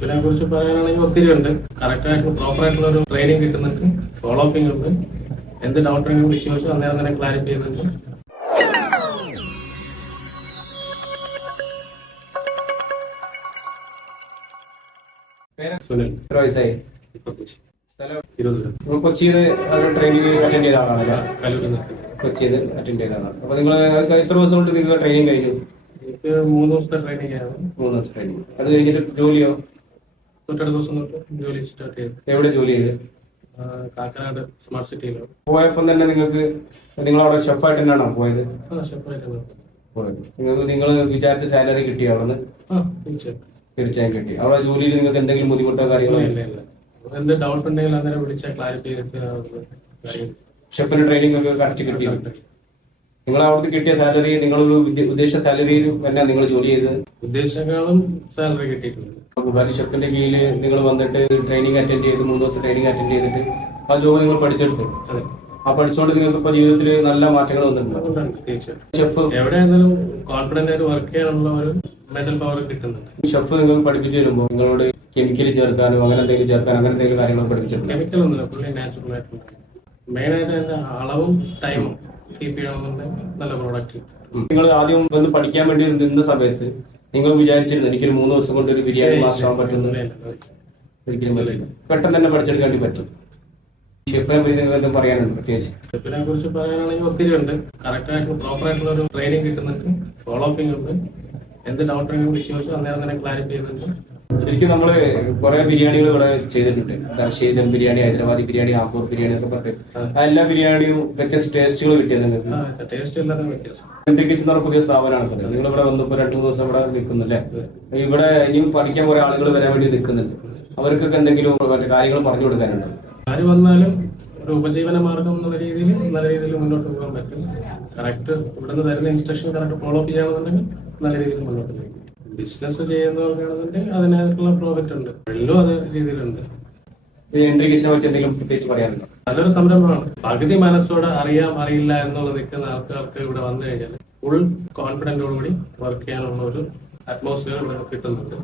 സ്റ്റെപ്പിനെ കുറിച്ച് പറയാനാണെങ്കിൽ ഒത്തിരി ഉണ്ട്. കറക്റ്റായിട്ടുള്ള ആയിട്ട് പ്രോപ്പർ ആയിട്ടുള്ള ഒരു ട്രെയിനിങ് കിട്ടുന്നുണ്ട്. ഫോളോ അപ്പിംഗ് ഉണ്ട്. എന്ത് ഡൗട്ട് ഉണ്ടെങ്കിൽ വിളിച്ചു ചോദിച്ചു അന്നേരം തന്നെ ക്ലാരിഫൈ ചെയ്യുന്നുണ്ട്. സുനിൽ. എത്ര വയസ്സായി സ്ഥലം? കൊച്ചിയിൽ ട്രെയിനിങ് അറ്റൻഡ് ചെയ്ത ആളാണ് കല്ലൂരിൽ കൊച്ചിയിൽ അറ്റൻഡ് ചെയ്ത ആളാണ്. അപ്പൊ നിങ്ങൾ എത്ര ദിവസം കൊണ്ട് നിങ്ങൾ ട്രെയിനിങ് കഴിഞ്ഞു? മൂന്ന് ദിവസത്തെ ട്രെയിനിങ് ആണ് മൂന്ന് ദിവസം ട്രെയിനിങ് അത് കഴിഞ്ഞിട്ട് ജോലിയോ? തൊട്ടടുത്ത ദിവസം തൊട്ട് ജോലി സ്റ്റാർട്ട് ചെയ്തു. എവിടെ ജോലി ചെയ്ത്? കാക്കനാട് സ്മാർട്ട് സിറ്റിയിലാണ് പോയപ്പോൾ തന്നെ നിങ്ങൾക്ക് നിങ്ങൾ അവിടെ ഷെഫായിട്ട് തന്നെയാണോ പോയത്? ആ ഷെഫായിട്ട് പോയത്. നിങ്ങൾക്ക് നിങ്ങൾ വിചാരിച്ച സാലറി കിട്ടിയോ അവിടെ നിന്ന് ആ തീർച്ചയായിട്ടും തീർച്ചയായും കിട്ടി. അവിടെ ജോലിയിൽ നിങ്ങൾക്ക് എന്തെങ്കിലും ബുദ്ധിമുട്ടോ കാര്യങ്ങളോ? ഇല്ല ഇല്ല എന്ത് ഡൗട്ട് ഉണ്ടെങ്കിൽ അന്നേരം വിളിച്ചാൽ ക്ലാരിഫൈ ചെയ്തിട്ട് ഷെഫിന് ട്രെയിനിങ് ഒക്കെ കറക്റ്റ് കിട്ടിയിട്ടുണ്ട് നിങ്ങൾ അവിടുത്തെ കിട്ടിയ സാലറി നിങ്ങളൊരു ഉദ്ദേശ ഉദ്ദേശിച്ച സാലറിയിൽ തന്നെ നിങ്ങൾ ജോലി ചെയ്തത്? ഉദ്ദേശിച്ചേക്കാളും സാലറി കിട്ടിയിട്ടുണ്ട്. ഷെഫിന്റെ കീഴിൽ നിങ്ങൾ വന്നിട്ട് ട്രെയിനിങ് അറ്റൻഡ് ചെയ്ത് മൂന്ന് ദിവസം ട്രെയിനിങ് അറ്റൻഡ് ചെയ്തിട്ട് ആ ജോബ് നിങ്ങൾ പഠിച്ചെടുത്തു. അതെ. ആ പഠിച്ചുകൊണ്ട് നിങ്ങൾക്ക് ഇപ്പൊ ജീവിതത്തിൽ നല്ല മാറ്റങ്ങൾ വന്നിട്ടുണ്ട്. ഷെഫ് എവിടെയായിരുന്നാലും കോൺഫിഡന്റ് ആയിട്ട് വർക്ക് ചെയ്യാനുള്ള ഒരു മെന്റൽ പവർ കിട്ടുന്നുണ്ട്. ഷെഫ് നിങ്ങൾക്ക് പഠിപ്പിച്ചു തരുമ്പോൾ നിങ്ങളോട് കെമിക്കൽ ചേർക്കാനോ അങ്ങനെ എന്തെങ്കിലും ചേർക്കാനോ അങ്ങനെ എന്തെങ്കിലും കാര്യങ്ങൾ പഠിപ്പിച്ചിട്ടുണ്ട്? കെമിക്കൽ ഒന്നുമില്ല പുള്ളി നാച്ചുറൽ ആയിട്ടുള്ള മെയിൻ ആയിട്ട് അതിന്റെ അളവും ടൈമും കീപ്പ് ചെയ്യണമെന്നുണ്ടെങ്കിൽ നല്ല പ്രോഡക്റ്റ് നിങ്ങൾ ആദ്യം വന്ന് പഠിക്കാൻ വേണ്ടി നിന്ന സമയത്ത് നിങ്ങൾ വിചാരിച്ചിരുന്നു എനിക്കൊരു മൂന്ന് ദിവസം കൊണ്ട് ഒരു ബിരിയാണി മാസ്റ്റർ ആവാൻ പറ്റുന്നു ഒരിക്കലും പറ്റില്ല പെട്ടെന്ന് തന്നെ പഠിച്ചെടുക്കാൻ വേണ്ടി പറ്റും. ഷെഫിനെ പറ്റി എന്തും പറയാനുണ്ട് പ്രത്യേകിച്ച്? സ്റ്റെപ്പിനെ കുറിച്ച് പറയാനാണെങ്കിൽ ഒത്തിരി ഉണ്ട്. കറക്റ്റ് ആയിട്ട് പ്രോപ്പർ ആയിട്ടുള്ള ഒരു ട്രെയിനിങ് കിട്ടുന്നുണ്ട്. ഫോളോ അപ്പിംഗ് ഉണ്ട് എന്ത് ഡൗട്ട് ഉണ്ടെങ്കിലും വിളിച്ചു ചോദിച്ചു അന്നേരം തന്നെ ക്ലാരിഫൈ ചെയ്യുന്നുണ്ട്. ശരിക്കും നമ്മൾ കുറെ ബിരിയാണികൾ ഇവിടെ ചെയ്തിട്ടുണ്ട്. തലശ്ശേരി ദം ബിരിയാണി ഹൈദരാബാദി ബിരിയാണി ആമ്പൂർ ബിരിയാണി ഒക്കെ പറഞ്ഞിട്ട്. എല്ലാ ബിരിയാണിയും വ്യത്യസ്ത ടേസ്റ്റുകൾ കിട്ടിയത് നിങ്ങൾക്ക്? പറഞ്ഞ പുതിയ സ്ഥാപനമാണ് നിങ്ങൾ ഇവിടെ വന്നപ്പോ രണ്ടു മൂന്ന് ദിവസം ഇവിടെ നിൽക്കുന്നില്ലേ? ഇവിടെ ഇനിയും പഠിക്കാൻ കുറെ ആളുകൾ വരാൻ വേണ്ടി നിൽക്കുന്നുണ്ട്. അവർക്കൊക്കെ എന്തെങ്കിലും മറ്റേ കാര്യങ്ങൾ പറഞ്ഞു കൊടുക്കാനുണ്ട്? ആര് വന്നാലും ഒരു ഉപജീവന മാർഗം എന്നുള്ള രീതിയിൽ നല്ല രീതിയിൽ മുന്നോട്ട് പോകാൻ പറ്റും. കറക്റ്റ് ഇവിടുന്ന് തരുന്ന ഇൻസ്ട്രക്ഷൻ കറക്റ്റ് ഫോളോ അപ്പ് ചെയ്യുകയാണെന്നുണ്ടെങ്കിൽ നല്ല രീതിയിൽ മുന്നോട്ട് പോകും. ബിസിനസ് ചെയ്യുന്നവർക്കാണെന്നുണ്ടെങ്കിൽ അതിനായിട്ടുള്ള പ്രോഫിറ്റ് ഉണ്ട്. എല്ലാം അതേ രീതിയിലുണ്ട്. എൻട്രി കിസിനെ പറ്റി എന്തെങ്കിലും പ്രത്യേകിച്ച് പറയാനുണ്ടോ? നല്ലൊരു സംരംഭമാണ്. പകുതി മനസ്സോടെ അറിയാം അറിയില്ല എന്നുള്ള നിൽക്കുന്ന ആൾക്കാർക്ക് ഇവിടെ വന്നു കഴിഞ്ഞാൽ ഫുൾ കോൺഫിഡന്റോടുകൂടി വർക്ക് ചെയ്യാനുള്ള ഒരു അറ്റ്മോസ്ഫിയർ ഇവിടെ കിട്ടുന്നുണ്ട്.